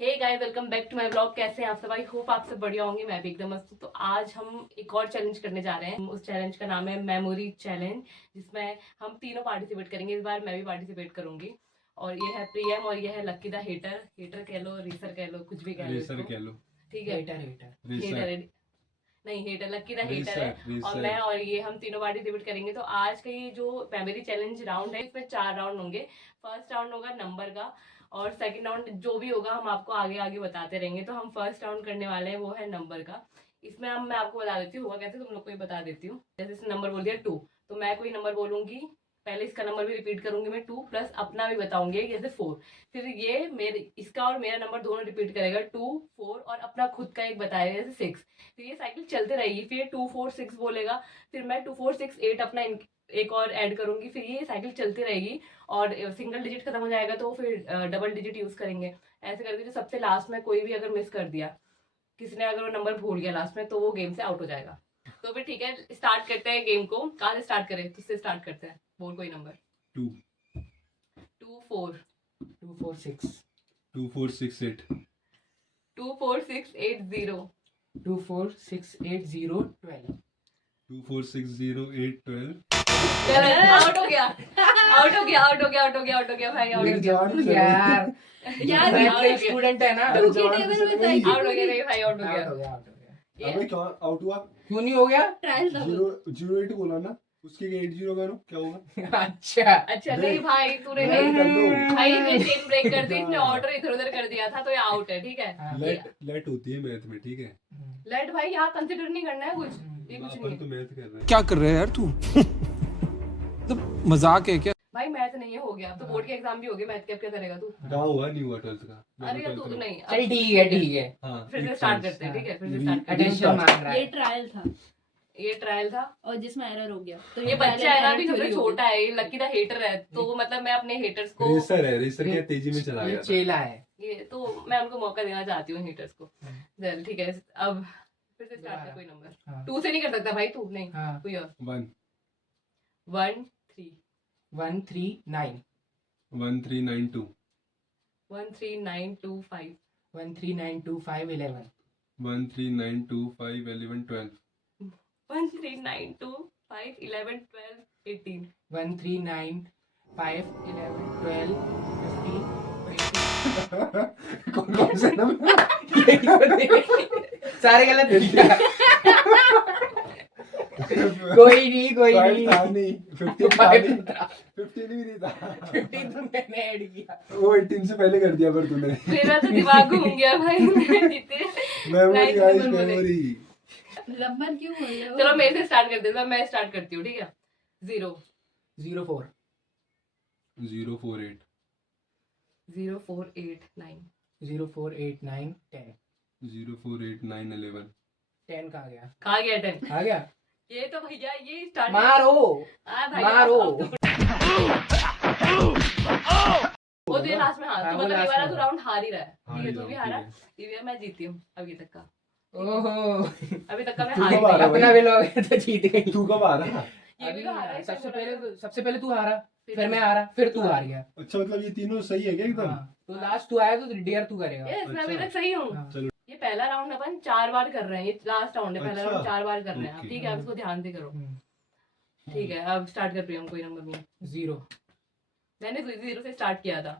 Hey guys, welcome back to my blog. कैसे हैं आप सब? आई होप आप सब बढ़िया होंगे। मैं भी एकदम मस्त हूँ। तो आज हम एक और चैलेंज करने जा रहे हैं। उस चैलेंज का नाम है मेमोरी चैलेंज, जिसमें हम तीनों पार्टिसिपेट करेंगे। इस बार मैं भी पार्टिसिपेट करूंगी। और ये है प्रियम और ये है लक्की द हेटर। हेटर कह लो, रेसर कह लो, कुछ भी कह लो इसको, ठीक है। हेटर है, नहीं हेटर, लक्की द हेटर है। और मैं और ये हम तीनों पार्टिसिपेट करेंगे। तो आज का ये जो मेमोरी चैलेंज राउंड है, इसमें 4 राउंड होंगे। फर्स्ट राउंड होगा नंबर का, और सेकंड राउंड जो भी होगा हम आपको आगे आगे बताते रहेंगे। तो हम फर्स्ट राउंड करने वाले हैं, वो है नंबर का। इसमें हम मैं आपको बता देती हूँ होगा कैसे, तुम लोग को ही बता देती हूँ। जैसे इसने नंबर बोल दिया 2, तो मैं कोई नंबर बोलूंगी, पहले इसका नंबर भी रिपीट करूंगी मैं 2 प्लस अपना भी बताऊंगी जैसे 4। फिर ये मेरे इसका और मेरा नंबर दोनों रिपीट करेगा 2 4, और अपना खुद का एक बताएगा जैसे 6। फिर ये साइकिल चलते रहेगी। फिर 2 4 6 बोलेगा, फिर मैं 2 4 6 8 अपना एक और ऐड करूंगी। फिर ये साइकिल चलती रहेगी, और सिंगल डिजिट खत्म हो जाएगा तो फिर डबल डिजिट यूज करेंगे। ऐसे करके जो सबसे लास्ट में कोई भी अगर मिस कर दिया, किसी ने अगर वो नंबर भूल गया लास्ट में, तो वो गेम से आउट हो जाएगा। तो फिर ठीक है, स्टार्ट करते हैं गेम को। कहाँ से स्टार्ट करें? तुझसे स्टार्ट करते हैं, बोल कोई नंबर। 2 2 4 2 4 6 2 4 6 8 2 4 6 8 0 2 4 6 8 0 12 2 4 6 0 8 12। आउट हो गया, आउट हो गया, आउट हो गया, आउट हो गया, आउट हो गया भाई, आउट हो गया यार यार, मैं आउट तो हो एक गया, स्टूडेंट है ना। आउट हो गया नहीं भाई, आउट हो आउट गया। हो गया आउट हो गया। अबे क्या आउट हुआ? क्यों नहीं हो गया? ट्रायल था वो। 0 8 बोला ना, उसके 8 0 का क्या होगा? अच्छा अच्छा नहीं भाई, तूने नहीं नहीं कर दो। भाई, इसने चेन ब्रेक कर दी, इसने ऑर्डर इधर उधर कर दिया था, तो ये आउट है, ठीक है। हाँ। लेट होती है मैथ में, ठीक है। लेट भाई यहाँ कंसिडर नहीं करना है कुछ, ये कुछ अपन नहीं तो मैथ कर रहे हैं। क्या कर रहे हैं यार तू? तो मजाक है क्या? भाई। मैथ नहीं है, हो गया। अब तो बोर्ड के एग्जाम भी हो गए, मैथ क्या करेगा तू? कहाँ हुआ? नहीं हुआ 12th का। अरे यार तू नहीं, चल ठीक है हाँ, फिर से स्टार्ट करते हैं, ठीक है, फिर से We- स्टार्ट करते अटेंशन मांग रहा ये है। ट्रायल था हैं। ये ट्रायल था, और जिसमें एरर हो गया तो ये बच्चा है ना, अभी सबसे छोटा है, ये लकी दा हेटर है। तो मतलब मैं अपने हेटर्स को, रेसर है, रेसर क्या तेजी में चला ये गया था। चेला है। ये तो मैं उनको मौका देना चाहती हूँ हेटर्स को। चल ठीक है, अब फिर से स्टार्ट कर कोई नंबर। हाँ 2 से नहीं कर सकता भाई तू, नहीं हाँ कोई और। 1 1 3 1 3 9 1 3 9 2 1 3 9 2 5 1 3 9 2 5 11 1 3 9 2 5 11 12 1 3 9 2 5 11 12 18 1 3 9 5 11 12 कौन कौन से नंबर? 15 सारे गलत दिया। कोई नहीं कोई नहीं। था नहीं, 15 था नहीं, 15 भी नहीं था। 15 तो मैंने ऐड किया। वो 18 से पहले कर दिया पर तूने। मेरा तो दिमाग घूम गया भाई, मैं जीते। मेमोरी Ninth गाइस, नंबर बोले। मेमोरी। लंबन क्यों हो गया? चलो मेरे से स्टार्ट करते हैं, मैं स्टार्ट करती हूँ, ठीक है। 0 0 4 0 4 8 0 4 8 9 0 4 8 9 10 0 4 8 9 11 10 कहाँ गया? कहा गया 10? आ गया? ये तो भैया ये स्टार्ट मारो मारो। वो तो लास्ट में, हाँ हाँ, तो वो मतलब ये last वाला में तो था। राउंड हार ही रहा है, हाँ, ठीक है, ये तू भी राउंड हारा, ठीक ये भी मैं जीती हूँ अभी तक का। ओहो अभी तक का मैं तू हार ही कब आ गई। रहा अपना भाई? वेलो तो जीत गई। तू कब आ रहा? ये भी तो हारा है, सबसे पहले तू हारा, फिर मैं हारा, फिर तू हार गया। अच्छा मतलब ये तीनों सही है क्या एकदम? हाँ, तो लास्ट तू आया तो डेयर तू करेगा। यस मैं अभी अच्छा। तक सही हूँ। हाँ। चलो ये पहला राउंड अपन 4 बार कर रहे हैं, ये लास्ट राउंड है, पहला अच्छा। राउंड 4 बार कर रहे हैं आप, ओके। ठीक है, आप इसको ध्यान से करो। हम्म। ठीक है, अब स्टार्ट कर प्रियम, कोई नंबर नहीं। 0 मैंने 0 से स्टार्ट किया था,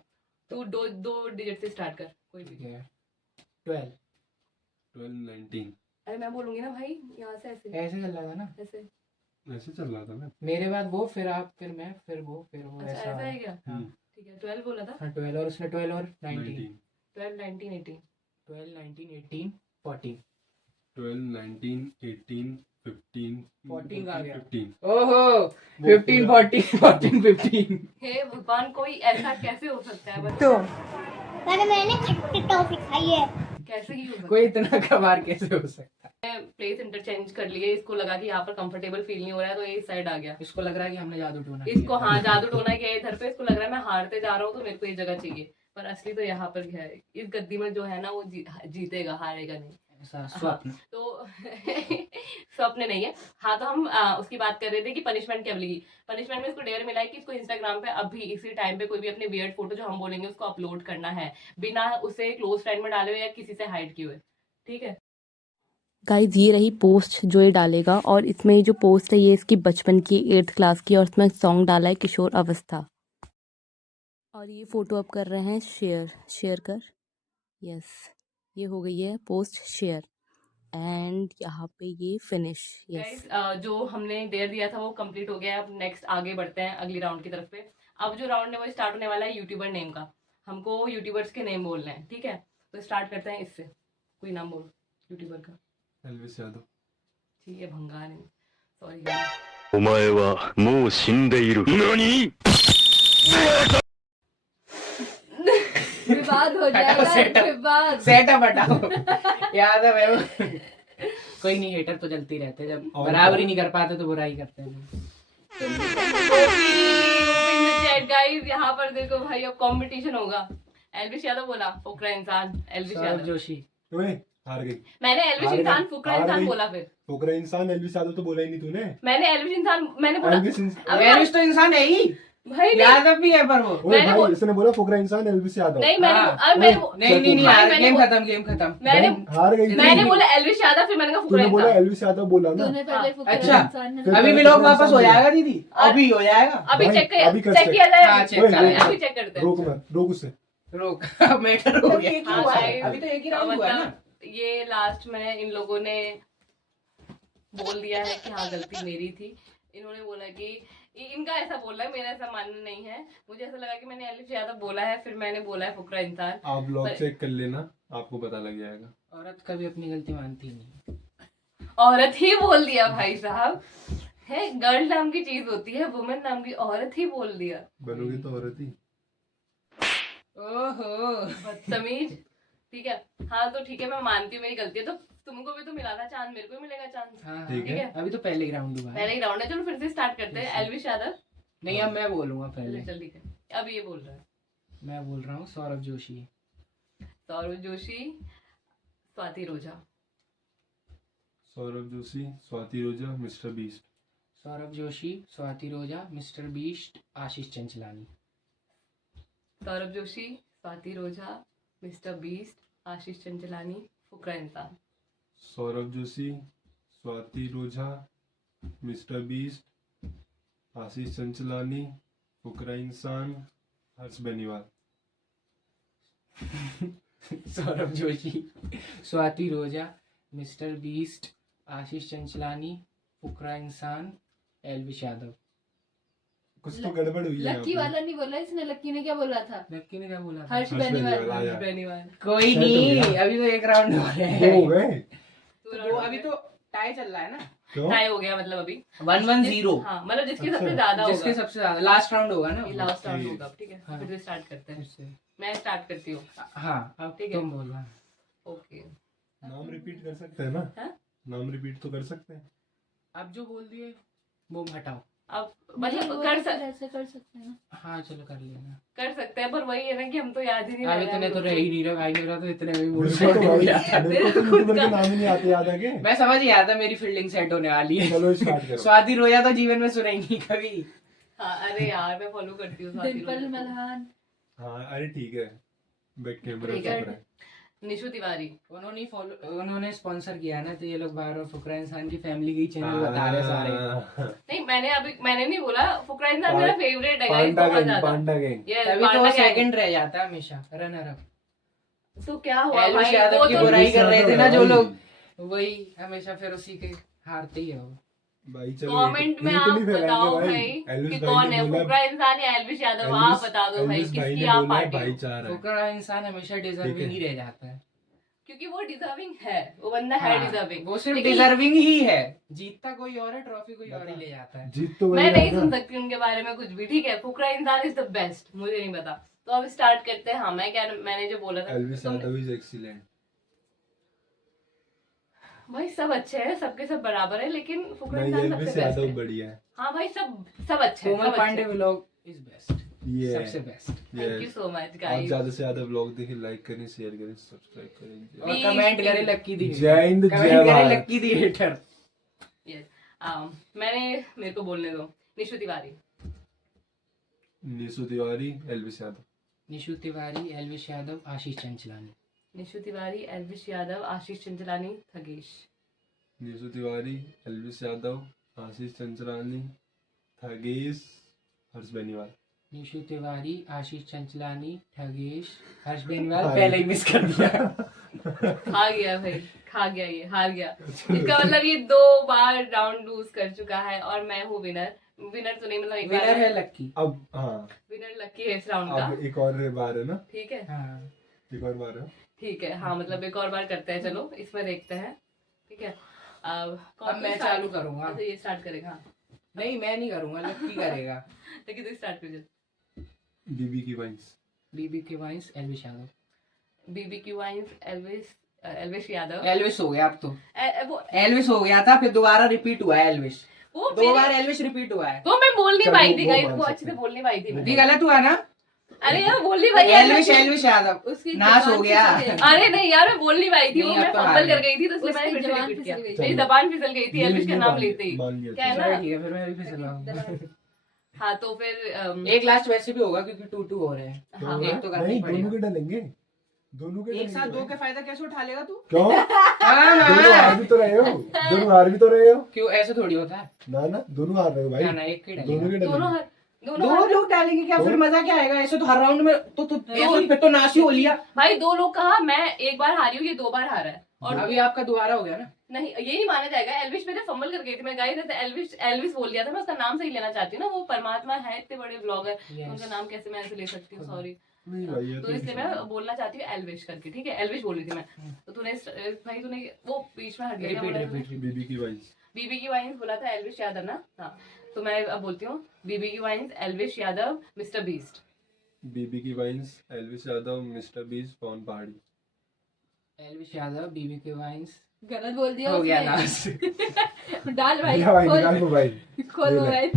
तू दो डिजिट से स्टार्ट कर कोई ठीक भी। है 12 12 19 अरे मैं बोलूंगी ना भाई, यहाँ से ऐसे ऐसे चल रहा था ना। ऐसे। ऐसे चल रहा था मैं। मेरे बाद वो, फिर आप, फिर मैं, फिर वो अच्छा ऐसा। ऐसा है क्या? हाँ ठीक है, 12 बोला था। 12 और उसने 12 और 19 19 12 19 18 12 19 18 14 12 19 18 15 14 का आ गया। 15 ओहो वो 15 पूरा- 14 14 15 हे भगवान, कोई ऐसा कैसे हो सकता है? बस तो मैंने खट्टी टॉफी खाई है। कैसे ही हो सकता कोई इतना कबार कैसे हो सकता है? है? प्लेस इंटरचेंज कर लिए, इसको लगा कि यहाँ पर कंफर्टेबल फील नहीं हो रहा है, तो ये इस साइड आ गया। इसको लग रहा है कि हमने जादू टोना इसको हाँ जादू टोना किया है इधर पे, इसको लग रहा है मैं हारते जा रहा हूँ, तो मेरे को ये जगह चाहिए, पर असली तो यहाँ पर है। इस गद्दी में जो है ना वो जीतेगा, हारेगा नहीं। स्वप्न। तो स्वप्न नहीं है। हाँ, तो हम उसकी बात कर रहे थे कि पनिशमेंट क्या मिलेगी। पनिशमेंट में इसको डेयर मिला है कि इसको इंस्टाग्राम पे अभी इसी टाइम पे कोई भी अपनी वियर्ड फोटो जो हम बोलेंगे उसको अपलोड करना है, बिना उसे क्लोज फ्रेंड में डाले हुए या किसी से हाइड किए हुए। ठीक है गाइज, ये रही पोस्ट जो ये डालेगा, और इसमें जो पोस्ट है ये इसकी बचपन की 8th क्लास की, और इसमें सॉन्ग डाला है किशोर अवस्था। और ये फ़ोटो अब कर रहे हैं शेयर कर। यस, ये हो गई है पोस्ट शेयर, एंड यहाँ पे ये फिनिश। यस, गाइस, जो हमने डेयर दिया था वो कंप्लीट हो गया है। अब नेक्स्ट आगे बढ़ते हैं अगली राउंड की तरफ पे। अब जो राउंड है वो स्टार्ट होने वाला है यूट्यूबर नेम का। हमको यूट्यूबर्स के नेम बोलने हैं, ठीक है। तो स्टार्ट करते हैं इससे। कोई नाम बोलो यूट्यूबर का। एल्विस यादव। ठीक है, भंगार है, सॉरी। お前はもう死んでいる。何 विवाद हो जाएगा, सेटअप। विवाद। सेटअप हटाओ। याद है मेरे को। कोई नहीं, हेटर तो चलते ही रहते हैं, जब और बराबरी नहीं कर पाते तो बुराई करते हैं। गाइस, यहाँ पर देखो भाई, अब कंपटीशन होगा। एल्विश यादव बोला, फुकरा इंसान। एल्विश सौरभ यादव। जोशी। ओए, हार गई। मैंने एल्विश हार इंसान गई, फुकरा हार इंसान गई। बोला। फिर फुकरा इंसान एल्विस यादव तो बोला ही नहीं तूने। मैंने एल्विश इंसान मैंने बोला। एल्विस इंसान। अब एल्विश तो इंसान है ही, भाई नहीं, यादव भी है पर वो। ओए मैंने भाई, इसने बोला फुकरा इंसान एल्विस यादव। नहीं मैंने हाँ। अब मैंने नहीं भाई, यार, मैंने गेम वो- खत्म, गेम खत्म। मैंने हार गई। मैंने बोला एल्विश यादव, फिर मैंने कहा फुकरा तूने बोला इंसान। एल्विस यादव बोला ना। तूने पहले फुकरा अच्छा, इंसान फिर ने- अभी भी लोग वापस हो जाएगा दीदी, अभी हो जाएगा। अभी भाई, चेक अभी कर चेक सकते। किया जाए। हाँ, चेक ओए, करें। अभी चेक करते हैं। रोक मत, रोक उसे। रोक। मैटर हो गया। हाँ, guys, अभी तो एक ही राउंड हुआ है ना। मतलब ये लास्ट में इन लोगों ने बोल दिया है कि हाँ गलती मेरी थी। इन्होंने बोला कि इनका ऐसा बोलना है, मेरा ऐसा मानना नहीं है। मुझे ऐसा लगा कि मैंने एल्विश यादव बोला है, फिर मैंने बोला है फुकरा इंसान। आप ब्लॉग पर- चेक कर लेना, आपको पता लग जाएगा। औरत कभी अपनी गलती मानती नहीं। औरत ही बोल दिया भाई साहब। है, गर्ल नाम की चीज होती है, वुमेन नाम की, औरत ही बोल दिया। बनोगी तो औरत ही। ओहो। बदतमीज। ठीक है, हाँ तो ठीक है, मैं मानती हूँ मेरी गलती है। तो तुमको भी तो मिला था चांस, मेरे को भी मिलेगा चांस। हाँ, ठीक है। अभी तो पहले ही राउंड हुआ है। पहले ही राउंड है, चलो फिर से स्टार्ट करते हैं। एल्विश यादव। नहीं, अब मैं बोलूंगा पहले। चल ठीक है, अब ये बोल रहा है। मैं बोल रहा हूँ सौरभ जोशी। सौरभ जोशी, स्वाति रोजा। सौरभ जोशी, स्वाति रोजा, मिस्टर बीस्ट। सौरभ जोशी, स्वाति रोजा, मिस्टर बीस्ट, आशीष चंचलानी। सौरभ जोशी, स्वाति रोजा, मिस्टर बीस्ट, आशीष चंचलानी, फुकरा इंसान। सौरभ जोशी, स्वाति रोजा, मिस्टर बीस्ट, आशीष चंचलानी, फुकरा इंसान, हर्ष बेनीवाल। सौरभ जोशी, स्वाति रोजा, मिस्टर बीस्ट, आशीष चंचलानी, फुकरा इंसान, एल्विश यादव। कुछ तो गड़बड़ हुई है लक्की यहाँ पे। वाला नहीं बोला इसने। लक्की ने क्या बोला था? लक्की ने क्या बोला था? हर्ष हर्ष बेनीवाल। बेनीवाल, आया। बेनीवाल। कोई सेट हो नहीं, गया। अभी तो एक राउंड हो रहे दो हो हैं। गए। तो अभी तो टाई चल रहा है ना। क्यों? टाई हो गया मतलब अभी 1-1-0। हाँ, मतलब जिसकी अच्छा। सबसे ज्यादा जिसके होगा सबसे ज्यादा लास्ट राउंड होगा ना। ये लास्ट राउंड ठीक। होगा। ठीक है, हाँ। फिर से स्टार्ट करते हैं। उससे। मैं स्टार्ट करती हूँ। हाँ, अब ठीक है। तुम बोलना। ओके। नाम रिपीट कर सकते हैं ना? हाँ? नाम रिपीट तो कर सकते हैं। अब जो बोल दिए वो हटाओ। अब नहीं, मतलब वो कर तो ऐसे कर सकते हैं ना। हाँ चलो कर लेना। सकते हैं, पर वही है ना कि हम तो याद ही नहीं अब रह रहा इतने है तो रह ही नहीं रहा भाई, मेरा तो इतने में मूड मेरे सेट को तो हो भाई- गया था। मेरे को तो यूट्यूबर के नाम ही नहीं आते याद आगे। मैं समझ गया था मेरी फील्डिंग सेट होने वाली है। चलो स्टार्ट करो। स्वाति रोया तो जीवन में सुनेंगी कभी। हाँ, अरे यार मैं फॉलो करती हूँ स्वाति डिम्पल रोजा को। मल्हान। हाँ, अरे ठीक है। बैक कैमरा ठीक है। चल रहा है। निशु तिवारी। उन्होंने स्पॉन्सर किया ना, तो ये लोग बार बार फुकरा इंसान की फैमिली की चैनल बता रहे सारे। नहीं, मैंने नहीं बोला। फुकरा इंसान मेरा फेवरेट है guys, पांडा बहुत गैंग, ज्यादा। पांडा गैंग। Yes, तभी पांडा तो gang। सेकंड रह जाता है हमेशा, रनर अप। तो क्या हुआ एल्विश भाई, यादव वो की तो बुराई कर रहे थे ना जो भाई। लोग, वही हमेशा फिर उसी के हारते ही हो। भाई चलो कमेंट में hate आप नहीं फैलाएंगे बताओ भाई। भाई एल्विस कि भाई कौन ने है, बोला- फुकरा इंसान या एल्विश यादव। आप एल्विस- बता दो भाई, एल्विस भाई किसकी ने आप बोला है पार्टी हो। भाईचारा है। फुकरा इंसान हमेशा डिजर्विंग ही रह जाता है। क्योंकि वो डिजर्विंग है, वो बंदा है हाँ, डिजर्विंग। वो सिर्फ लेकिन- डिजर्विंग ही है। जीतता कोई और है, ट्रॉफी कोई और ही ले जाता है। जीत तो मैं वही नहीं रहा सुन ना। सकती उनके बारे में कुछ भी। ठीक है, फुकरा इंसान इज द बेस्ट, मुझे नहीं पता। तो अब स्टार्ट करते हैं। हाँ, मैंने जो बोला था एल्विस तुमने- यादव इज एक्सीलेंट। भाई सब अच्छे हैं, सबके सब बराबर है, लेकिन फुकरा नहीं, इंसान एल्विस सबसे बेस्ट यादव है। बढ़िया है। हाँ भाई, सब अच्छे हैं, कोमल सब पांडे अच्छे हैं। Vlog is best. सबसे best. Thank you so much आप गाइस। ज्यादा से ज्यादा ब्लॉग देखें, लाइक करें, शेयर करें, सब्सक्राइब करें। और कमेंट करे लक्की दी, जय हिंद, जय कमेंट करे भारत। लक्की दी हेटर। मेरे को बोलने दो। निशु तिवारी, निशु तिवारी, एल्विस यादव। निशु तिवारी, एल्विश यादव, आशीष चंचलानी। निशु तिवारी, एल्विश यादव, आशीष चंचलानी, थगेश। निशु तिवारी, एल्विस यादव, आशीष चंचलानी, थगेश, हर्ष बेनीवाल। निशु तिवारी, आशीष चंचलानी, ठगेश, हर्ष बेनीवाल। पहले ही मिस कर दिया। खा गया भाई, खा गया, ये हार गया। इसका मतलब ये 2 बार राउंड लूज कर चुका है और मैं हूँ विनर। विनर तो नहीं, मतलब एक बार विनर है लक्की। अब हाँ, विनर लकी है इस राउंड का। अब एक और बार है ना, ठीक है, हाँ एक और बार है। ठीक है, हाँ मतलब एक और बार करते हैं। चलो इसमें देखते हैं, ठीक है। अब अब मैं चालू करूंगा। अच्छा, ये स्टार्ट करेगा। हाँ, नहीं मैं नहीं करूंगा, लक्की करेगा। लेकिन तो स्टार्ट कर चल। बीबी की वाइन्स। बीबी के vines, Elvish Yadav. BBQ vines, Elvish Yadav. Elvish हो गया अब तो। वो एल्विश हो गया था, फिर दोबारा रिपीट हुआ है एल्विश। वो 2 बार एल्विश रिपीट हुआ है। वो मैं बोल नहीं चलो, पाई थी वो गाइस, मान वो सकते अच्छे से हैं। बोल नहीं पाई थी मैं। भी गलत हुआ ना। अरे यार बोल नहीं पाई। एल्विश एल्विश यादव उसकी नाश हो जबान गया। फिसल गई। अरे नहीं यार, मैं बोल नहीं पाई थी। वो नहीं, मैं अब तो हार फंबल कर गई। गई थी, तो इसलिए मैंने उसकी फिर से जबान रिपीट किया। फिसल गई। मेरी जबान फिसल गई थी एल्विश का नाम लेते ही। मान लिया। क्या है चलो ना। ठीक है, फिर मैं भी फिसल रहा हूँ। हाँ तो फिर एक लास्ट वैसे भी होगा क्योंकि 2-2 हो रहे हैं। हाँ, एक तो करना नहीं, ही दोनों के पड़ेगा। डालेंगे, दोनों के एक साथ डालेंगे। 2 का फायदा कैसे उठा लेगा तू? क्यों? हाँ, दोनों हार हाँ। भी तो रहे हो, दोनों हार भी तो रहे हो। क्यों ऐसे थोड़ी होता है? ना ना, दोनों हार रहे हो भाई। ना ना, एक के दोनों डालेगा। के दोनों डालेंगे। हर दोनों 2 हर- लोग डालेंगे क्या? तो? फिर मजा क्या आएगा? ऐसे तो हर राउंड में तो ऐसे फिर तो नाश ही हो लिया। भाई 2 लोग कहा, मैं एक बार हारी हूँ, ये 2 बार हारा है। और अभी आपका दोबारा हो गया ना। नहीं, ये नहीं माना जाएगा। एल्विश मेरे फंबल कर गई थी मैं गाइस, एल्विश एल्विश बोल दिया था। मैं उसका नाम सही लेना चाहती हूँ ना, वो परमात्मा है, इतने बड़े ब्लॉगर, उनका नाम कैसे मैं ऐसे ले सकती हूँ? सॉरी। नहीं भाई, ये तो इसलिए मैं बोलना चाहती हूँ एल्विश करके, ठीक है। एल्विश बोल रही थी मैं, तो तूने भाई तूने वो बीच में हट गया। रिपीट बीबी की वाइन्स। बीबी की वाइन्स बोला था, एल्विश यादव ना। हाँ तो मैं अब बोलती हूँ बीबी की vines, Elvish Yadav, mister beast. BB की वाइन्स, एल्विस यादव, मिस्टर बीस, पवन पहाड़ी। एल्विश यादव, बीबी के वाइन्स। गलत बोल दिया हो गया उसने। नाश। डाल भाई, निकाल भाई, खोल निकाल को भाई, खोल ले ले। मोबाइल।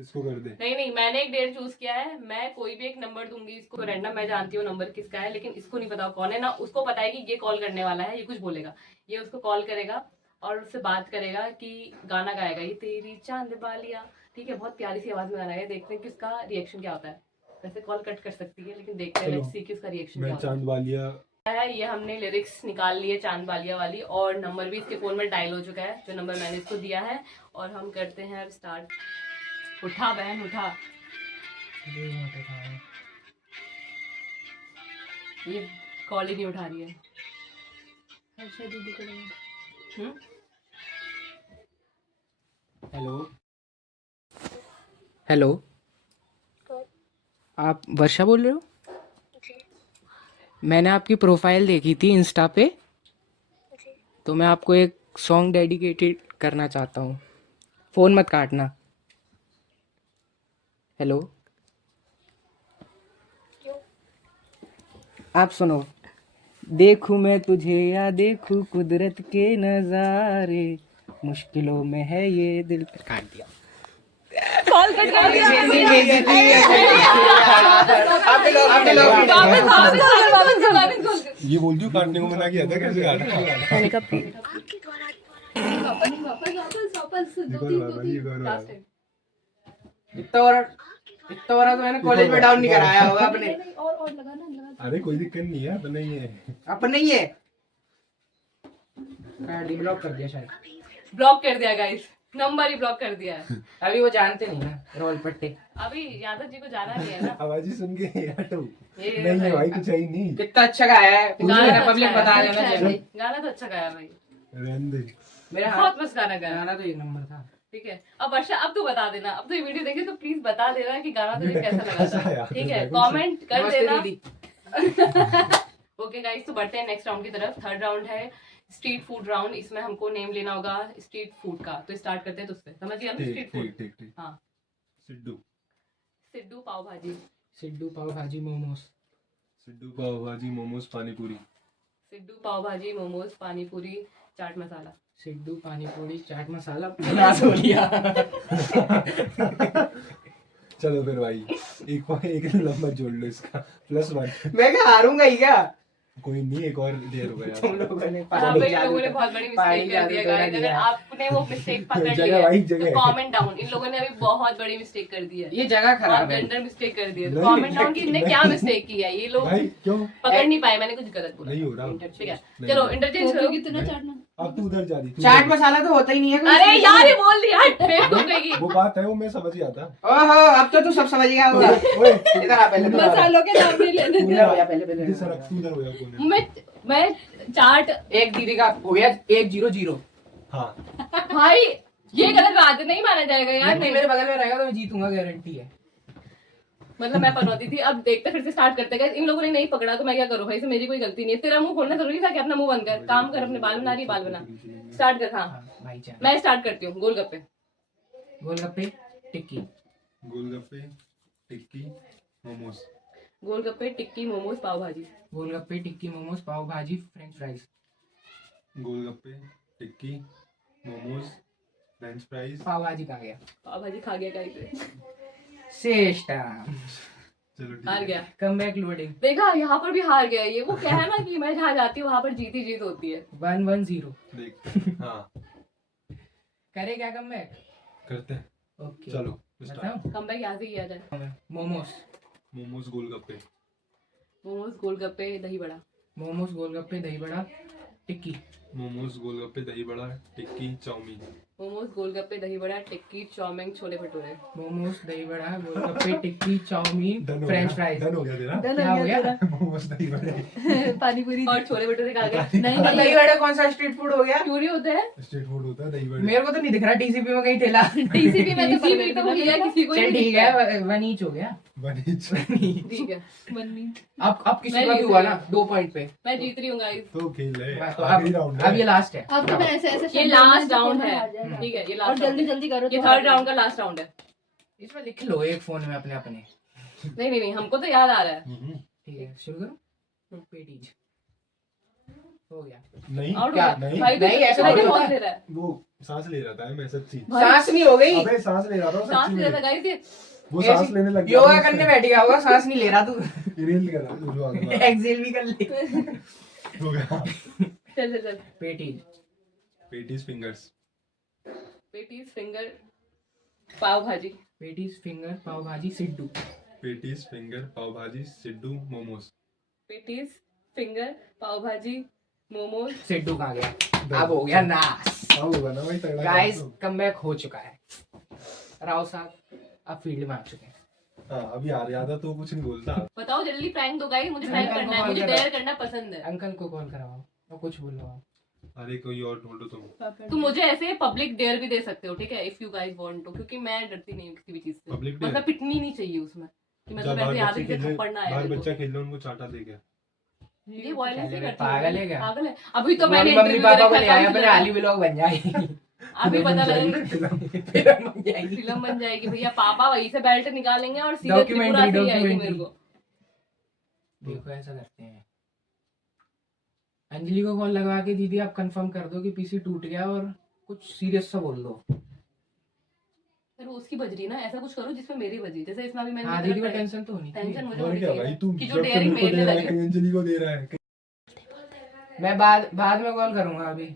इसको कर दे। नहीं, मैंने एक डेट चूज किया है। मैं कोई भी एक नंबर दूंगी इसको रैंडम। मैं जानती हूँ नंबर किसका है, लेकिन इसको नहीं पता कौन है ना। उसको पता है कि ये कॉल करने वाला है, ये कुछ बोलेगा, ये उसको कॉल करेगा और उससे बात करेगा कि गाना गाएगा, ये तेरी चांद बालिया, ठीक है। बहुत प्यारी सी आवाज में गाना है। देखते हैं कि उसका रिएक्शन क्या होता है। वैसे कॉल कट कर सकती है, लेकिन देखते हैं, चलो, लेट्स सी कि उसका रिएक्शन मैं क्या होता है। चांद वालिया। ये हमने लिरिक्स निकाल लिए चांद बालिया वाली, और नंबर भी इसके फोन में डायल हो चुका है, जो नंबर मैंने इसको दिया है। और हम करते हैं अब स्टार्ट। उठा बहन उठा। ये कॉल ही नहीं उठा रही है। अच्छा दीदी को लगा। हम्म? हेलो हेलो, आप वर्षा बोल रहे हो? मैंने आपकी प्रोफाइल देखी थी इंस्टा पे, तो मैं आपको एक सॉन्ग डेडिकेटेड करना चाहता हूँ। फ़ोन मत काटना। हेलो, आप सुनो। देखूं मैं तुझे या देखूं कुदरत के नज़ारे, मुश्किलों में है ये दिल। काट दिया। कॉल कट कर दिया। वापस कॉल कर। ये बोलती हूँ काटने को मना किया था, कैसे काटा? मैंने कहा वापस एक दो और तीन बार, दो एक और बार। Last time. इतना बड़ा तो मैंने कॉलेज में डाउन नहीं कराया होगा अपने। और लगा। अरे कोई दिक्कत नहीं है, तो नहीं है। अपने ही है। ब्लॉक कर दिया शायद। ब्लॉक कर दिया गाइस, नंबर ही ब्लॉक कर दिया है। अभी वो जानते नहीं ना रोल पट्टे। अभी यादव जी को जाना नहीं है ना। आवाज ही सुन के हटो। ये नहीं है भाई, कुछ है ही नहीं। कितना अच्छा गाया है, गाना तो पब्लिक अच्छा बता है, देना अच्छा है चाहिए। भाई। गाना तो अच्छा गाया भाई, रहने दे। मेरा बहुत मस्त गाना गाया। गाना तो 1 नंबर था। ठीक है, अब वर्षा अब तू बता देना। अब तो ये वीडियो देखे तो प्लीज बता देना कि गाना तुझे कैसा लगा कैसा था। आया? ठीक है, कैसा? कमेंट कर नमस्ते देना। दीदी। ओके गाइस, तो बढ़ते हैं नेक्स्ट राउंड की तरफ। थर्ड राउंड है स्ट्रीट फूड राउंड। इसमें हमको नेम लेना होगा स्ट्रीट फूड का। तो स्टार्ट करते हैं तुझसे, समझ गया ना? ठीक स्ट्रीट फूड। ठीक ठीक ठीक। हाँ, सिड्डू। सिड्डू पाव भाजी। सिड्डू पाव भाजी मोमोज। सिड्डू पाव भाजी, मोमोज, पानी पूरी। सिड्डू पाव भाजी, मोमोज, पानी पूरी, चाट मसाला। सिड्डू पानी पूरी चाट मसाला। नाश हो लिया। चलो फिर भाई एक नंबर जोड़ लो इसका +1। मैं क्या हारूंगा ही क्या? कोई नहीं, एक और देर हो गया। तुम लोगों ने यहाँ पे इन लोगों ने बहुत बड़ी पानी मिस्टेक कर जादू दिया तोड़ा गाइस। अगर दिया। आपने वो मिस्टेक पकड़ जगह लिया भाई, है जगह। तो कमेंट डाउन। इन लोगों ने अभी बहुत बड़ी मिस्टेक कर दी है, ये जगह खराब है। जेंडर मिस्टेक कर दी है। तो नहीं, कमेंट डाउन कि इनने नहीं। क्या मिस्टेक की है। ये लोग भाई क्यों पकड़ नहीं पाए, मैंने कुछ गलत बोला। नहीं हो रहा? ठीक है, नहीं। चलो इंटरचेंज करो। कितना चाटना? अब तू उधर जा रही, तू चाट उधर। मसाला तो होता ही नहीं है कोई अरे चीज़। यार ये बोल दिया, बेवकूफ कहेगी। वो बात है, वो मैं समझ गया था। ओहो, अब तो तू सब समझ गया होगा। ओए इधर आ पहले, तो मसालों के नाम नहीं लेने इधर हो जा पहले पहले। ये सर तू उधर हो जा कोने। मैं चाट एक दीदी का हो गया 1-0-0। हाँ भाई ये गलत बात है, नहीं माना जाएगा यार। नहीं नहीं मेरे बगल में रहेगा तो मैं जीतूंगा, गारंटी है। मतलब मैं पनौती थी। अब देखते फिर से स्टार्ट करते हैं। इन लोगों ने नहीं पकड़ा तो मैं क्या करूँ भाई, इसमें मेरी कोई गलती नहीं है। तेरा मुंह खोलना जरूरी था कि अपना मुंह बंद कर, काम कर, अपने बाल बना रही है, बाल बना। स्टार्ट कर। हाँ हाँ, भाई चाट। मैं स्टार्ट करती हूँ। गोलगप्पे, गोलगप्पे, टिक्की। गोलगप्पे, टिक्की, मोमोज। गोलगप्पे, टिक्की, मोमोज, पाव भाजी। गोलगप्पे, टिक्की, मोमोज, पाव भाजी, फ्रेंच फ्राइज। गोलगप्पे, टिक्की, मोमोज, फ्रेंच फ्राइज। पाव भाजी कहाँ गया? पाव भाजी खा गया कहीं से, श्रेष्ठ। चलो ठीक हार है। गया। Come back loading. देखा यहाँ पर भी हार गया ये। वो क्या है ना कि मैं जहाँ जाती हूँ वहां पर जीत ही जीत होती है। 1-1-0। देख हाँ करे क्या कम बैक? करते हैं। ओके चलो स्टार्ट। बताओ। कम बैक यहाँ से किया जाए। मोमोज। मोमोज, गोलगप्पे। मोमोज, गोलगप्पे, दही बड़ा। मोमोज, गोलगप्पे, दही बड़ा, टिक्की। मोमोज, गोलगप्पे, दही बड़ा, टिक्की, चाउमीन। मोमोज, गोलगप्पे, दही बड़ा, टिक्की, चाउमीन, छोले भटूरे। मोमोज, दही बड़ा, गोलगप्पे, टिक्की, चाउमीन, डन हो फ्रेंच गया? फ्राइज। डन हो गया तेरा? क्या हो गया? मोमोज, दही बड़े। पानी पूरी और छोले भटूरे खा गए। नहीं और दही बड़ा कौन सा स्ट्रीट फूड हो गया? क्यों नहीं होते हैं? स्ट्रीट फूड होता है दही बड़े। मेरे को तो नहीं दिख रहा टीसीपी में कहीं ठेला। टीसीपी में तो किसी भी तो भैया किसी को ही चल नहीं ठीक दिखता है, 1 ईच हो गया। बनीच। ठीक है, अब किसी मैं का भी जीत हुआ रही ना 2 पॉइंट पे। मैं जीत रही हूँ गाइस। तो खेल है, तो आखिरी राउंड है। अब ये लास्ट है। अब तो मैं ऐसे ऐसे ये शब्दों लास्ट में राउंड तो है। हार जाएगा। ठीक है, ये और लास्ट जल्दी जल्दी करो। ये तो थर्ड हार राउंड का लास्ट राउंड है। इसमें लिख लो एक फोन में अपने अपने। नहीं नहीं नहीं, हमको तो याद आ रहा है। ठीक है, शुरू करो। पेटीज हो गया। नहीं आउट हो क्या? गया। नहीं, भाई नहीं, ऐसा भाई नहीं बहुत होता। ले रहा है। वो सांस ले रहा था, मैं सच्ची। सांस नहीं हो गई। अबे सांस ले रहा था सांस सच्ची ले रहा था में। गाइस ये। वो सांस लेने लग गया। योगा करने बैठ गया होगा, सांस नहीं ले रहा तू। रील कर रहा है। एक्सेल भी कर ले। हो गया। चल चल चल। Patties. Patties, fingers. Patties, finger, pav bhaji. Patties, finger, pav भाजी, सिड्डू। पेटीज, फिंगर, पाव भाजी, सिड्डू, मोमोज। पेटीज, फिंगर, पाव भाजी, मोमोज। सिड्डू कहाँ गया? अब हो गया नास। हाँ होगा ना भाई, तगड़ा गाइस काम कमबैक हो चुका है। राव साहब अब फील्ड में आ चुके हैं। तो। हाँ अभी आ रहा था तो कुछ नहीं बोलता। बताओ जल्दी प्रैंक दो गाइस, मुझे प्रैंक अंकल करना को है, कॉल मुझे करो। डेयर करना पसंद है। अंकल को कॉल कराओ और कुछ बोलो आप। अरे कोई और ढूंढो तुम। तुम मुझे ऐसे पब्लिक डेयर भी दे सकते हो, ठीक है, if you guys want to, क्योंकि मैं डरती नहीं हूँ किसी भी चीज से। पब्लिक मतलब पिटनी नहीं चाहिए उसमें कि मतलब ऐसे आदमी से थप्पड़ ना आए बाहर मेरे को। बच्चा खेल रहा है, उनको चाटा दे गया। ये वायलेंस नहीं करती पागल है क्या? पागल है। अभी तो मम्मी मैंने मम्मी इंटरव्यू पापा को देखा ले था, आया, मुझे फिर लगा- आली व्लॉग बन जाएगी। अभी पता लगेगा, फिल्म बन जाएगी। फिल्म बन जाएगी भैया। पापा वहीं से बेल्ट निकालेंगे और सीधे Documentary, त्रिपुरा से ही आएगी documentary। मेरे को। देखो ऐसा करते हैं। अंजलि को कॉल लगवा के दीदी आप कंफर्म कर दो कि पीसी टूट गया और कुछ सीरियस सा बोल दो। फिर वो उसकी बज रही ना, ऐसा कुछ करो जिसमें मेरी बजी। जैसे इसमें भी मैंने हाँ दीदी को टेंशन तो होनी टेंशन चाहिए। मुझे और होनी क्या भाई, चाहिए तू कि जब जो से डेयरिंग मेरे को मेरे दे रहा है, लगे। कहीं अंजलि को दे रहा है। मैं बाद में कॉल करूंगा। अभी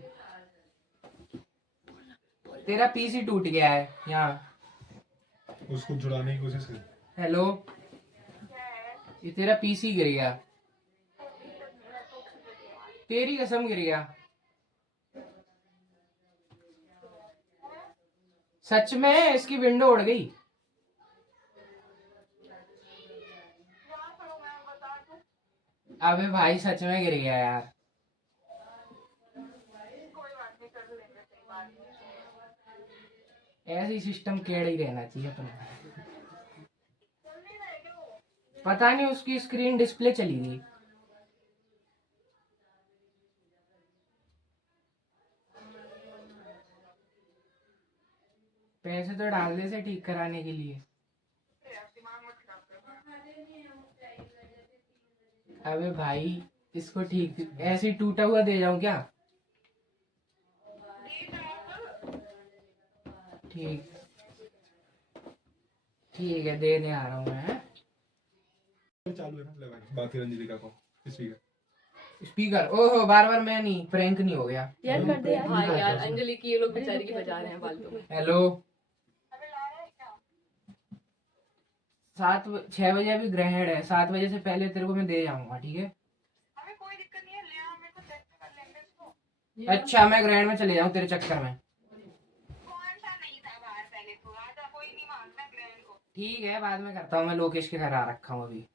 तेरा पीसी टूट गया है यहाँ। उसको छुड़ाने की कोशिश कर। हेलो, ये तेरा पीसी गिर गया। तेरी कसम गिर गया। सच में इसकी विंडो उड़ गई। अबे भाई सच में गिर गया यार। ऐसे ही सिस्टम केड़ ही रहना चाहिए अपना। पता नहीं उसकी स्क्रीन डिस्प्ले चली गई। पैसे तो डाल दे से ठीक कराने के लिए। अबे भाई इसको ठीक ऐसे ही टूटा हुआ दे जाऊं क्या? ठीक ठीक है, देने आ रहा हूँ मैं। चालू है ना, लगा बाकी रंजीलिका को स्पीकर। स्पीकर, ओहो, बार बार मैं नहीं, प्रैंक नहीं हो गया। यार कर दे यार। हाँ यार, अंजलि की ये लोग बेचारी की बजा रहे हैं फालतू में। हेलो, 6 बजे अभी ग्रहण है, 7 बजे से पहले तेरे को मैं दे जाऊंगा, ठीक है? हमें कोई दिक्कत नहीं है, ले आओ, मेरे को चेक कर लेंगे इसको। अच्छा, मैं ग्रहण में चले जाऊँ तेरे चक्कर में? कौन सा नहीं था बाहर, पहले तो आजा, कोई नहीं मांगता ग्रैंड को। ठीक है, बाद में करता हूँ, मैं लोकेश के घर आ रखा हूँ अभी।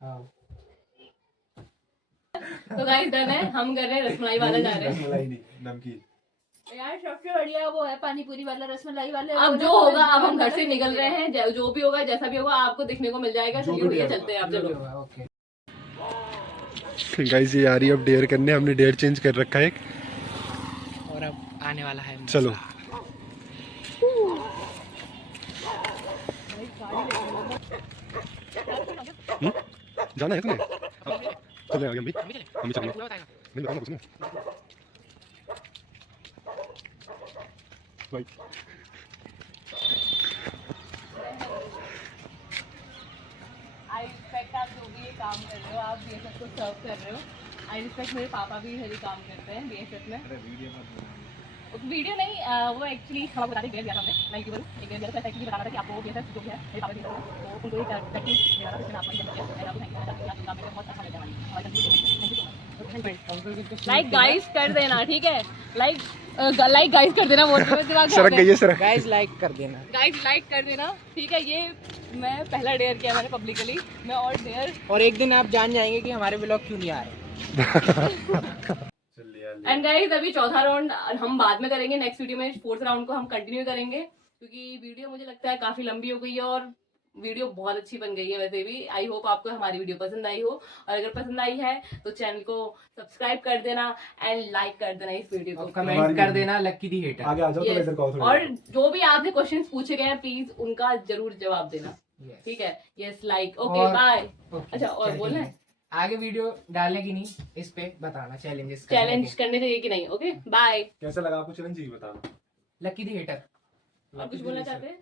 हाँ, तो गाइस डन है, हम कर रहे हैं रसमलाई वाला जा रहे हैं। रसमलाई नहीं, नमकीन। यार सबसे बढ़िया वो है पानी पूरी वाला, रसमलाई वाले। अब जो होगा, अब हम घर से निकल रहे हैं, जो भी होगा, जैसा भी होगा, आपको देखने को मिल जाएगा। जो चलिए भी भैया होगा। चलते हैं आप, जो भी चलो। होगा, ओके। गाइस ये आ रही है अब डेयर करने, हमने डेयर चेंज कर रखा है एक। और अब आने वाला है चलो। जाना है तुम्हें? चले आगे हम भी चलेंगे। नहीं बताऊंगा कुछ नहीं भाई। आई रिस्पेक्ट आप जो भी ये काम कर रहे हो, आप बीएसएफ को सर्व कर रहे हो। आई रिस्पेक्ट मेरे पापा भी यही काम करते हैं बीएसएफ में। वीडियो नहीं, वो एक्चुअली हम बता दें, हमने मैं यूट्यूबर हूँ, एक मेरा पैसा एक्चुअली बताना था कि आपको बीएसएफ जो भी है मेरे पापा भी तो उनको ही टैक्टिव देना था, जिसमें आपको ये किया मैं आपको थैंक यू कहना चाहती हूँ। आपका बहुत अच्छा लगा हमारी। लाइक गाइस कर देना, ठीक है? लाइक गाइस कर देना, वो सरक गई है, सरक। गाइस लाइक कर देना। गाइस लाइक कर देना, ठीक है? ये मैं पहला डेयर किया मैंने पब्लिकली, मैं और डेयर। और एक दिन आप जान जाएंगे कि हमारे ब्लॉग क्यों नहीं आ रहे। एंड गाइस अभी चौथा राउंड हम बाद में करेंगे, नेक्स्ट वीडियो में 4th राउंड को हम कंटिन्यू करेंगे, क्योंकि वीडियो मुझे लगता है काफी लंबी हो गई है और वीडियो बहुत अच्छी बन गई है वैसे भी। आई होप आपको हमारी वीडियो पसंद आई हो, और अगर पसंद आई है तो चैनल को सब्सक्राइब कर देना एंड लाइक कर देना इस वीडियो को, कमेंट कर देना लक्की दी हेटर। आगे आ जाओ तो Yes. इधर को आओ थोड़ा। और जो भी आपने क्वेश्चंस पूछे गए हैं प्लीज उनका जरूर जवाब देना, Yes. ठीक है? यस लाइक, ओके और- बाय। ओके, अच्छा, और चलिए। बोलना है? आगे वीडियो डालने की नहीं, इस पे बताना चैलेंजेस चैलेंज करने चाहिए कि नहीं? Okay bye. कैसा लगा आपको चैलेंज, ये बताना। Lucky the hater. और कुछ बोलना चाहते हैं?